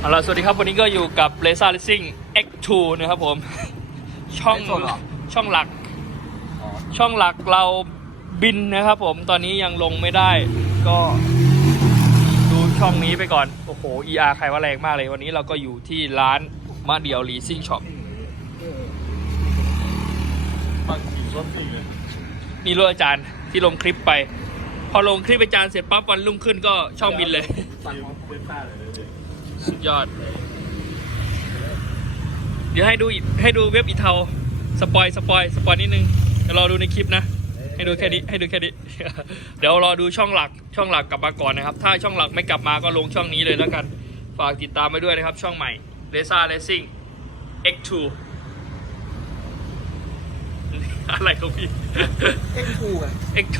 เอาล่ะสวัสดีครับวันนี้ก็อยู่กับ r a c e r Racing X2 นะครับผม ช่อง X2 เหรอ ช่องหลัก ช่องหลักเราบินนะครับผมตอนนี้ยังลงไม่ได้ ก็ดูช่องนี้ไปก่อน โอ้โห ER ใครว่าแรงมากเลย วันนี้เราก็อยู่ที่ร้านมาเดียว Leasing Shop ฟังอยู่รถสี่เลยนี่รถอาจารย์ที่ลงคลิปไป พอลงคลิปอาจารย์เสร็จปั๊บวันรุ่งขึ้นก็ช่องบินเลยฟังของเพื่อนต้าเลยเลย สุดยอด เดี๋ยวให้ดูให้ดูเว็บอีเทาสปอยสปอยสปอยนิดนึงเดี๋ยวรอดูในคลิปนะ ให้ดูแค่นี้ให้ดูแค่นี้เดี๋ยวรอดูช่องหลักช่องหลักกลับมาก่อนนะครับ ถ้าช่องหลักไม่กลับมาก็ลงช่องนี้เลยแล้วกัน ฝากติดตามไปด้วยนะครับ ช่องใหม่เลซ่าเลซิ่ง X2 อะไรของพี่ เอ็กซ์คูอะ X2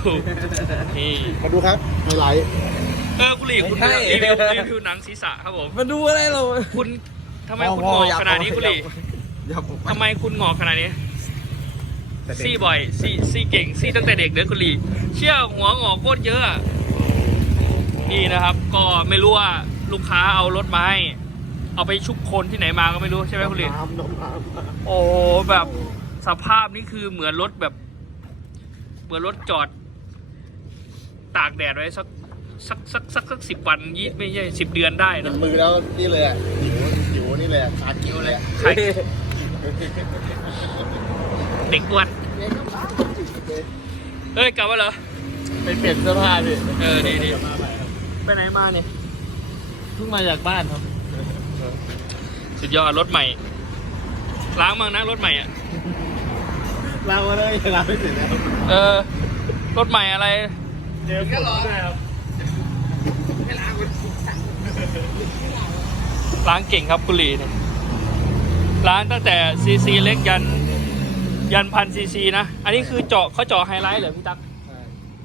นี่มาดูครับไฮไลท์เออคุณหลีคุณไม่ใช่รีวิวรีวิวหนังศีรษะครับผม มาดูอะไรเรา คุณทำไมคุณงอกขนาดนี้คุณหลีอย่าผมทำไมคุณงอกขนาดนี้ ซี่บ่อย ซี่ซี่เก่ง ซี่ตั้งแต่เด็กเด้อคุณหลีเชี่ยหัวงอกโคตรเยอะอะ นี่นะครับ ก็ไม่รู้ว่าลูกค้าเอารถมาให้เอาไปชุบคนที่ไหนมาก็ไม่รู้ใช่ไหมคุณหลีน้ำน้ำน้ำโอ้โหแบบ สภาพนี่คือเหมือนรถแบบ เหมือนรถจอด ตากแดดไว้สักสักสักสักสักสิบวันยี่ไม่ใช่สิบเดือนได้เป็นะนมือแล้วนี่เลยอะหิวหิวนี่เลยอะขาดคิ้วเลยอะใครเด็กอ้วนเฮ้ยกลับมาเหรอ ไปเปลี่ยนเสื้อผ้าพี่เออดีดีมาใหม่ครับไปไหนมาเนี่ยเพิ่งมาจากบ้านครับสุดยอดรถใหม่ ล้างบ้างนะรถใหม่อะ ลามาเลยลาไม่เสร็จแล้วเออ รถใหม่อะไรเจอฝนได้ครับล้างเก่งครับกุลีเนี่ยล้างตั้งแต่ซีซีเล็กยัน ยันพันซีซีนะ อันนี้คือเจาะเขาเจาะไฮไลท์เหรอพี่ตั๊ก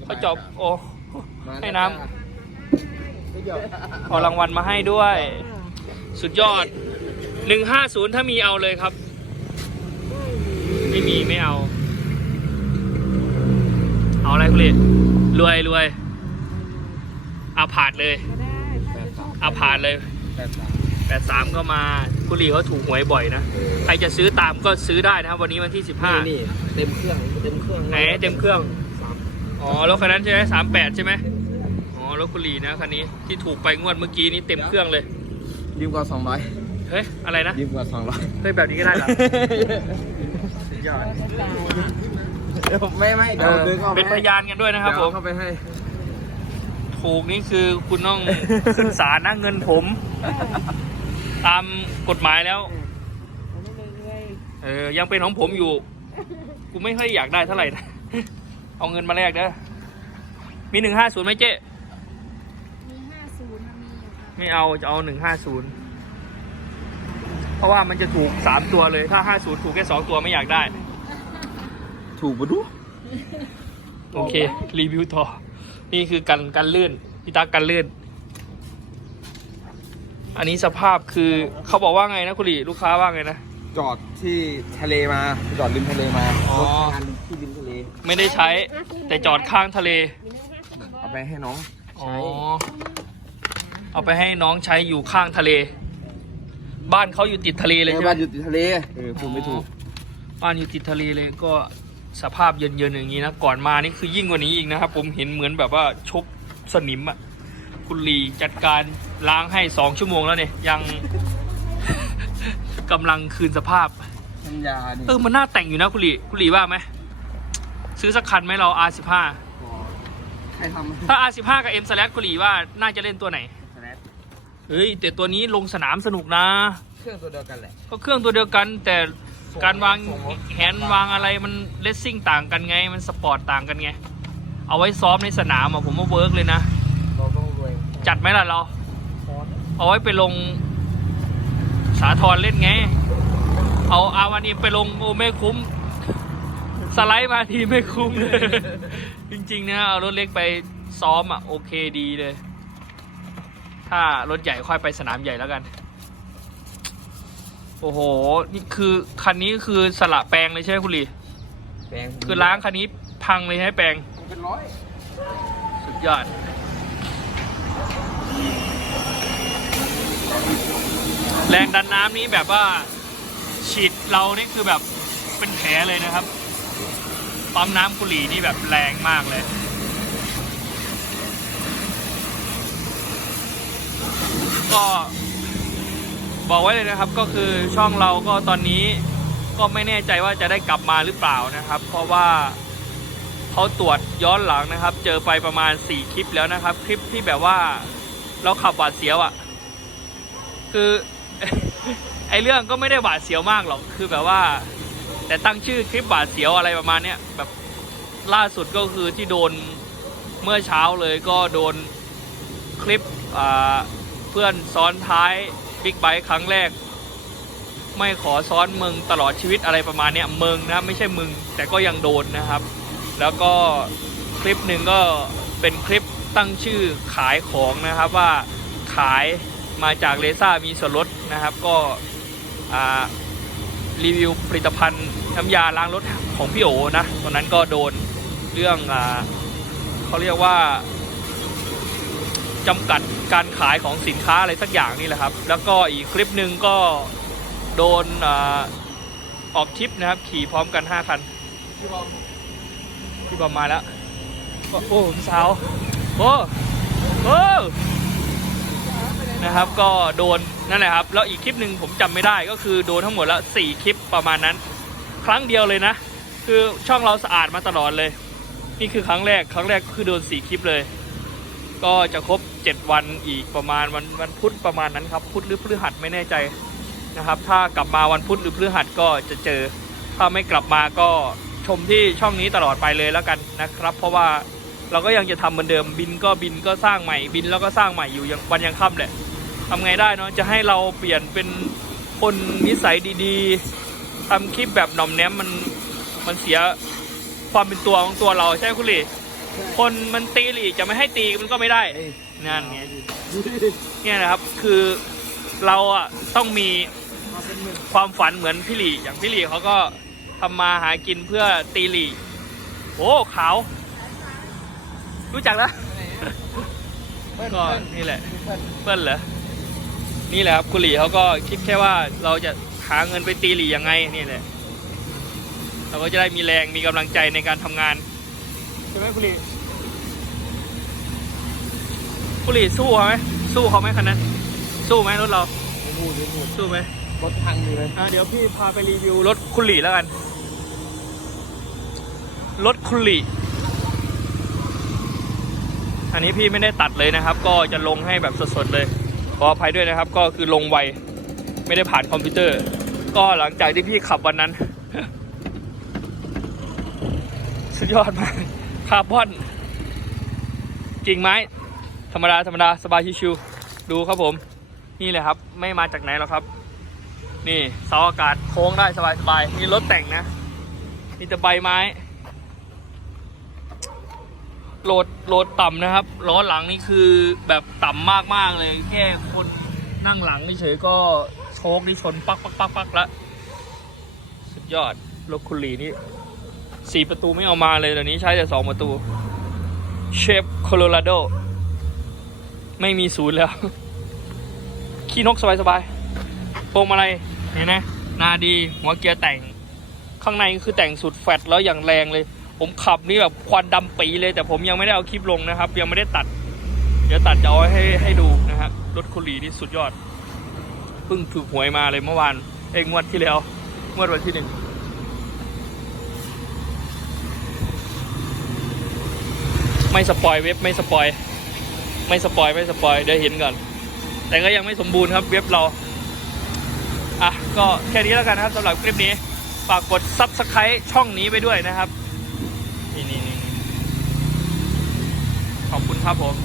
เขาเจาะโอ้ให้น้ำเอารางวัลมาให้ด้วย สุดยอด 150 ถ้ามีเอาเลยครับ ไม่มีไม่เอา เอาอะไรกุลีรวยรวยอาผาดเลยอาผาดเลยแปดสามก็มากุลีเขาถูกหวยบ่อยนะใครจะซื้อตามก็ซื้อได้นะครับ วันนี้วันที่สิบห้านี่เต็มเครื่องเต็มเครื่องไหนเต็มเครื่องอ๋อรถคันนั้นใช่ไหมสามแปดใช่ไหมอ๋อรถกุลีนะคันนี้ที่ถูกไปงวดเมื่อกี้นี้เต็มเครื่องเลยยืมกว่าสองร้อยเฮ้ยอะไรนะยืมกว่าสองร้อยเฮ้ยแบบนี้ก็ได้เหรอ ยอดไม่ไม่เดี๋ยวเออดึงเข้าไปเป็นพยานกันด้วยนะครับผมเข้าไปให้ถูกนี่คือคุณต้องขึ้นศาลนะเงินผม ตามกฎหมายแล้วเออยังเป็นของผมอยู่ กูไม่ค่อยอยากได้เท่าไหร่นะเอาเงินมาแลกเด้อมีหนึ่งห้าศูนย์ไหมเจ๊มีห้าศูนย์มีอยู่ค่ะไม่เอาจะเอาหนึ่งห้าศูนย์เพราะว่ามันจะถูกสามตัวเลย ถ้าห้าศูนย์ถูกแค่สองตัวไม่อยากได้ ถูกปะดูโอเค รีวิวต่อ นี่คือกันกันลื่นพี่ตักกันลื่น อันนี้สภาพคือเขาบอกว่าไงนะคุณหลีลูกค้าว่าไงนะ จอดที่ทะเลมา จอดริมทะเลมาอ๋อ รถงานที่ริมทะเล ไม่ได้ใช้ แต่จอดข้างทะเล เอาไปให้น้องอ๋อใช้เอาไปให้น้องใช้อยู่ข้างทะเล บ้านเขาอยู่ติดทะเลเลยใช่ไหมบ้านอยู่ติดทะเล เออพูดไม่ถูก บ้านอยู่ติดทะเลเลยก็ สภาพเย็นๆอย่างนี้นะ ก่อนมานี่คือยิ่งกว่านี้อีกนะครับ ผมเห็นเหมือนแบบว่าชกสนิมอะคุณลีจัดการล้างให้สองชั่วโมงแล้วเนี่ย ยัง กำลังคืนสภาพสัญญานี่เออมันน่าแต่งอยู่นะคุณลีคุณลีว่าไหมซื้อสักคันไหมเรา R15 ใครทำถ้า R15 กับ M slash คุณลีว่าน่าจะเล่นตัวไหนเฮ้ยแต่ตัวนี้ลงสนามสนุกนะ เครื่องตัวเดียวกันแหละก็เครื่องตัวเดียวกันแต่ การวางส่งรถแฮนด์วางอะไรมันเลสซิ่งต่างกันไง มันสปอร์ตต่างกันไง เอาไว้ซ้อมในสนามอะผมว่าเวิร์กเลยนะ เราต้องรวยจัดไหมล่ะเรา เอาไว้ไปลงสาทรเล่นไง เอาอาวันนี้ไปลงโอไม่คุ้ม สไลด์มาทีไม่คุ้มเลย จริงๆนะเอารถเล็กไปซ้อมอะ โอเคดีเลย ถ้ารถใหญ่ค่อยไปสนามใหญ่แล้วกันโอ้โห นี่คือคันนี้คือสละแปลงเลยใช่ไหมคุณลีแปลงคือล้างคันนี้พังเลยใช่ไหมแปลงเป็นร้อยสุดยอด แรงดันน้ำนี้แบบว่า ฉีดเรานี่คือแบบเป็นแผลเลยนะครับปั๊มน้ำกุหลีนี่แบบแรงมากเลยก็ บอกไว้เลยนะครับก็คือช่องเราก็ตอนนี้ก็ไม่แน่ใจว่าจะได้กลับมาหรือเปล่านะครับ เพราะว่าเขาตรวจย้อนหลังนะครับ เจอไปประมาณ 4 คลิปแล้วนะครับ คลิปที่แบบว่าเราขับหวาดเสียวอะ่ะ คือไอเรื่องก็ไม่ได้หวาดเสียวมากหรอกคือแบบว่า แต่ตั้งชื่อคลิปหวาดเสียวอะไรประมาณเนี้ยแบบล่าสุดก็คือที่โดนเมื่อเช้าเลยก็โดนคลิปเพื่อนซ้อนท้าย บิ๊กไบค์ครั้งแรก ไม่ขอซ้อนมึงตลอดชีวิตอะไรประมาณเนี้ยมึงนะไม่ใช่มึง แต่ก็ยังโดนนะครับ แล้วก็คลิปหนึ่งก็เป็นคลิปตั้งชื่อขายของนะครับว่าขายมาจากเลซ่ามีส่วนลดนะครับ ก็รีวิวผลิตภัณฑ์น้ำยาล้างรถของพี่โอนะตอนนั้นก็โดนเรื่องอเขาเรียกว่า จำกัดการขายของสินค้าอะไรสักอย่างนี่แหละครับ แล้วก็อีกคลิปหนึ่งก็โดนอออกทริปนะครับ ขี่พร้อมกัน 5 คันพี่บอมพี่บอมมาแล้ว โอ้พี่สาวโอ้โอ้นะครับก็โดนนั่นแหละครับแล้วอีกคลิปหนึ่งผมจำไม่ได้ก็คือโดนทั้งหมดล้วสี่คลิปประมาณนั้น ครั้งเดียวเลยนะ คือช่องเราสะอาดมาตลอดเลย นี่คือครั้งแรกครั้งแรกคือโดนสี่คลิปเลย ก็จะครบ 7 วันอีกประมาณวันวันพุธประมาณนั้นครับพุธหรือพฤหัสไม่แน่ใจนะครับ ถ้ากลับมาวันพุธหรือพฤหัสก็จะเจอ ถ้าไม่กลับมาก็ชมที่ช่องนี้ตลอดไปเลยแล้วกันนะครับ เพราะว่าเราก็ยังจะทำเหมือนเดิมบินก็บินก็สร้างใหม่บินแล้วก็สร้างใหม่อยู่ยังวันยังค่ำแหละทำไงได้เนาะจะให้เราเปลี่ยนเป็นคนนิสัยดีๆทำคลิปแบบหน่อมแนมมันมันเสียความเป็นตัวของตัวเราใช่ไหมคุณหลี คนมันตีหลีจะไม่ให้ตีมันก็ไม่ได้เอ้ยนั่นไงดูดิเนี่ยนะครับคือเราอะต้องมีมาเป็นหมื่นความฝันเหมือนพี่หลีอย่างพี่หลีเขาก็ทำมาหากินเพื่อตีหลีโอ้ขาว รู้จักแล้วเปิ้ลก็เปิ้ลนี่แหละเปิ้ลเปิ้ลเหรอนี่แหละครับคุณหลีเขาก็คิดแค่ว่าเราจะหาเงินไปตีหลียังไงนี่แหละเราก็จะได้มีแรงมีกำลังใจในการทำงานใช่ไหมคุณหลีคุณหลีสู้เขาไหมสู้เขาไหมคันนั้นสู้ไหมรถเราไม่พูดไม่พูดสู้ไหมรถพังอยู่เลยอะเดี๋ยวพี่พาไปรีวิวรถคุณหลีแล้วกัน รถคุณหลีอันนี้พี่ไม่ได้ตัดเลยนะครับ ก็จะลงให้แบบสดๆเลยขออภัยด้วยนะครับ ก็คือลงไวไม่ได้ผ่านคอมพิวเตอร์ ก็หลังจากที่พี่ขับวันนั้น สุดยอดมาก คาร์บอนกิ่งไม้ ธรรมดา ธรรมดา สบายชิวๆดูครับผม นี่เลยครับ ไม่มาจากไหนหรอกครับ นี่เสาอากาศโค้งได้สบายๆนี่รถแต่งนะ มีแต่ใบไม้ โหลดโหลดต่ำนะครับ ล้อหลังนี่คือแบบต่ำมากๆเลย แค่คนนั่งหลังเฉยๆก็โชคนี่ชนปักปักปักปักละ สุดยอดรถคุลีนี่ สี่ประตูไม่เอามาเลยเดี๋ยวนี้ใช้แต่สองประตูเชฟโคโลราโดไม่มีศูนย์แล้ว ขี้นกสบายๆพวงมาลัยเห็นไหมนาดี หัวเกียร์แต่ง ข้างในคือแต่งสุดแฟตแล้วอย่างแรงเลย ผมขับนี่แบบควันดำปีเลย แต่ผมยังไม่ได้เอาคลิปลงนะครับ ยังไม่ได้ตัด เดี๋ยวตัดจะเอาให้ให้ดูนะฮะรถคุรีนี่สุดยอดเพิ่งถูกหวยมาเลยเมื่อวานเองงวดที่แล้วงวดวันที่หนึ่ง ไม่สปอยเว็บไม่สปอยไม่สปอยไม่สปอยเดี๋ยวเห็นก่อน แต่ก็ยังไม่สมบูรณ์ครับเว็บเรา อะ ก็แค่นี้แล้วกันนะครับสำหรับคลิปนี้ ฝากกด s u b สไครต์ช่องนี้ไปด้วยนะครับ นี่นี่นี่ขอบคุณครับผม